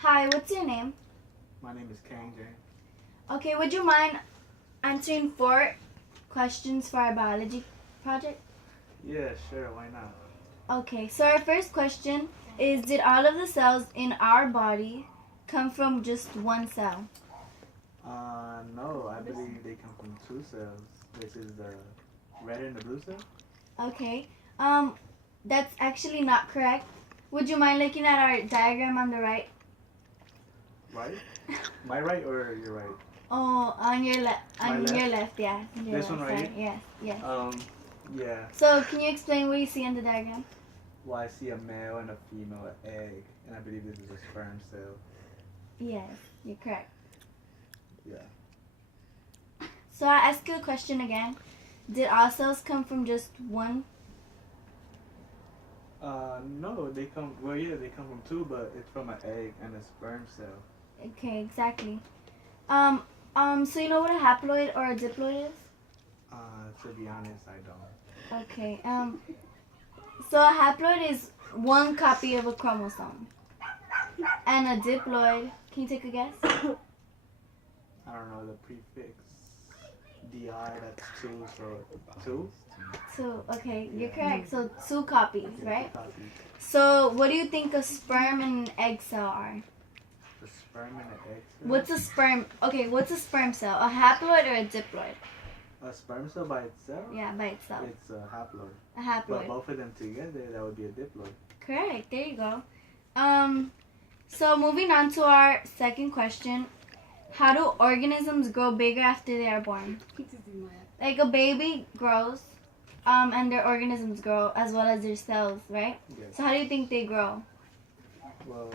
Hi, what's your name? My name is Kiang. Okay, would you mind answering 4 questions for our biology project? Yeah, sure, why not? Okay, so our first question is, did all of the cells in our body come from just one cell? No, I believe they come from two cells, which is the red and the blue cell. Okay, that's actually not correct. Would you mind looking at our diagram on the right? Right? My right or your right? Oh, on your left. My On left? your left, yeah. Your This left one right side. Yes, yes. Yeah. So, can you explain what you see on the diagram? Well, I see a male and a female egg, and I believe this is a sperm cell. Yes, you're correct. Yeah. So I ask you a question again. Did all cells come from just one? No, they come, well, yeah, they come from two, but it's from an egg and a sperm cell. Okay, exactly. So you know what a haploid or a diploid is? To be honest, I don't. Okay. So a haploid is one copy of a chromosome, and a diploid. Can you take a guess? I don't know the prefix. Di, that's two, so two? Two. Okay, you're Yeah. correct. So 2 copies, Yeah, right? two copies. So what do you think a sperm and an egg cell are? The sperm and the egg cell? What's a sperm? Okay, what's a sperm cell? A haploid or a diploid? A sperm cell by itself? Yeah, by itself. It's a haploid. A But haploid. both of them together, that would be a diploid. Correct. There you go. So moving on to our second question. How do organisms grow bigger after they are born? Like a baby grows, and their organisms grow as well as their cells, right? Yes. So how do you think they grow? Well,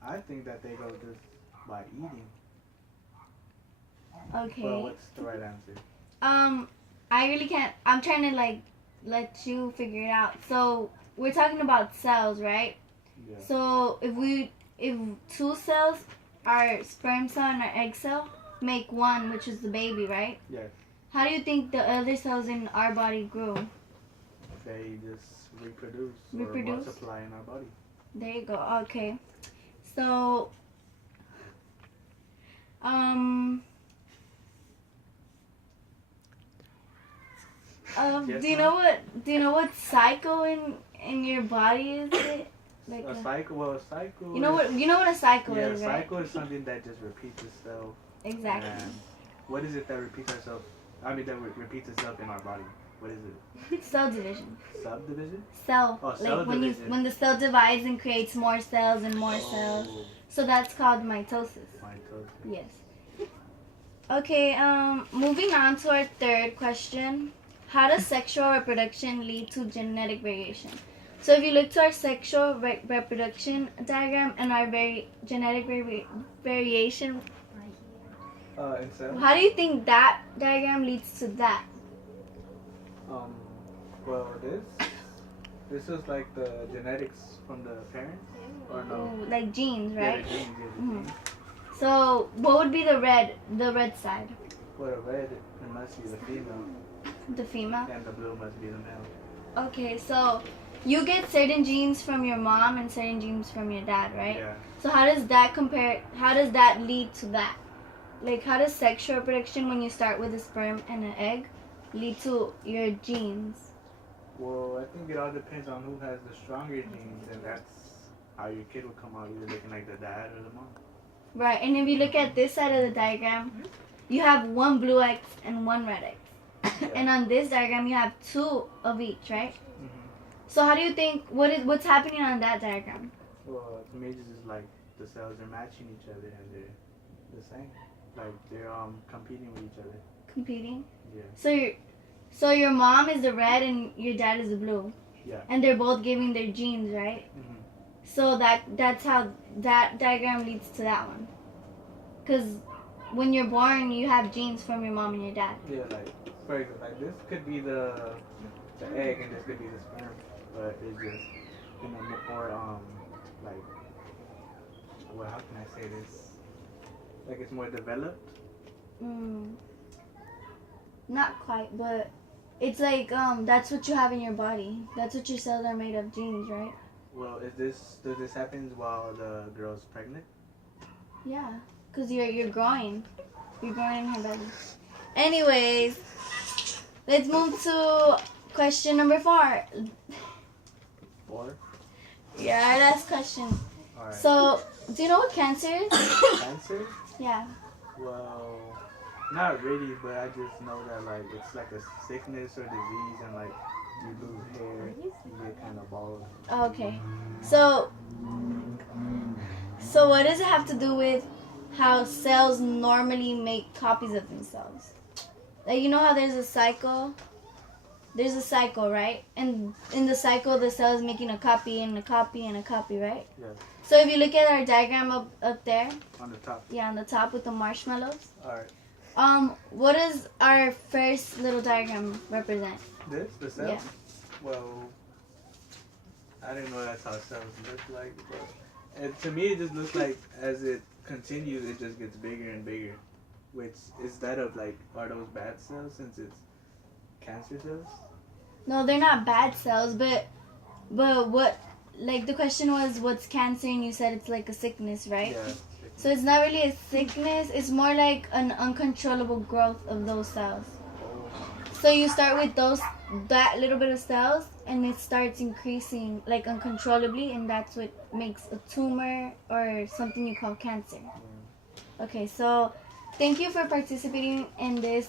I think that they go just by eating. Okay. Well, what's the right answer? I really can't. I'm trying to let you figure it out. So we're talking about cells, right? Yeah. So if 2 cells, our sperm cell and our egg cell, make one, which is the baby, right? Yes. How do you think the other cells in our body grew? They just reproduce or Reproduce? multiply in our body. There you go. Okay. So, Yes, do you know what cycle in your body is? It like A cycle, well, a cycle. you know what a cycle Yeah, is, a right? cycle is something that just repeats itself. Exactly. And what is it that repeats itself? Repeats itself in our body. What is it? Cell division. Subdivision? Cell. Oh, Like cell division. when the cell divides and creates more cells and more cells. Oh, So that's called mitosis. mitosis. Yes. Okay, moving on to our third question. How does sexual reproduction lead to genetic variation? So if you look to our sexual reproduction diagram and our genetic variation, In cells? how do you think that diagram leads to that? Well, this is like the genetics from the parents, or no? Oh, like genes, Yeah, right? the genes, yeah, the Mhm. genes. So what would be the red side? Well, the red, it must be the female, The female? and the blue must be the male. Okay, so you get certain genes from your mom and certain genes from your dad, right? Yeah. So how does that compare? How does that lead to that? Like, how does sexual reproduction, when you start with a sperm and an egg, lead to your genes? Well, I think it all depends on who has the stronger genes, and that's how your kid will come out, either looking like the dad or the mom. Right, and if you look at this side of the diagram, you have one blue X and one red X. Yeah. And on this diagram, you have 2 of each, right? Mm-hmm. So how do you think, what's happening on that diagram? Well, to me, it's just like the cells are matching each other, and they're the same. Like they're competing with each other. Competing? Yeah. So your mom is the red and your dad is the blue. Yeah. And they're both giving their genes, right? Mm-hmm. So that's how that diagram leads to that one. Because when you're born, you have genes from your mom and your dad. Yeah, like for example, like this could be the egg, and this could be the sperm, but it's just more like, well, how can I say this? Like it's more developed. Not quite, but it's like that's what you have in your body. That's what your cells are made of, genes, right? Well, does this happen while the girl's pregnant? Yeah, because you're growing. You're growing in her belly. Anyways, let's move to question number 4. 4. Yeah, our last question. All right. So, do you know what cancer is? Cancer? Yeah. Well, not really, but I just know that like it's like a sickness or disease, and like you lose hair, you get kind of bald. Okay. So what does it have to do with how cells normally make copies of themselves? Like, you know how there's a cycle? There's a cycle, right? And in the cycle, the cell is making a copy and a copy and a copy, right? Yes. So if you look at our diagram up there, On the top. yeah, on the top with the marshmallows. All right. What does our first little diagram represent? The cell. Yeah. Well, I didn't know that's how cells look like, but to me it just looks like as it continues, it just gets bigger and bigger. Which is that of like, are those bad cells since it's cancer cells? No, they're not bad cells, but what, like, the question was what's cancer, and you said it's like a sickness, right? Yeah. So it's not really a sickness, it's more like an uncontrollable growth of those cells. Oh. So you start with that little bit of cells, and it starts increasing like uncontrollably, and that's what makes a tumor or something you call cancer. Okay, so thank you for participating in this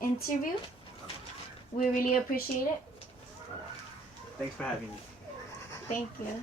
interview. We really appreciate it. Thanks for having me. Thank you.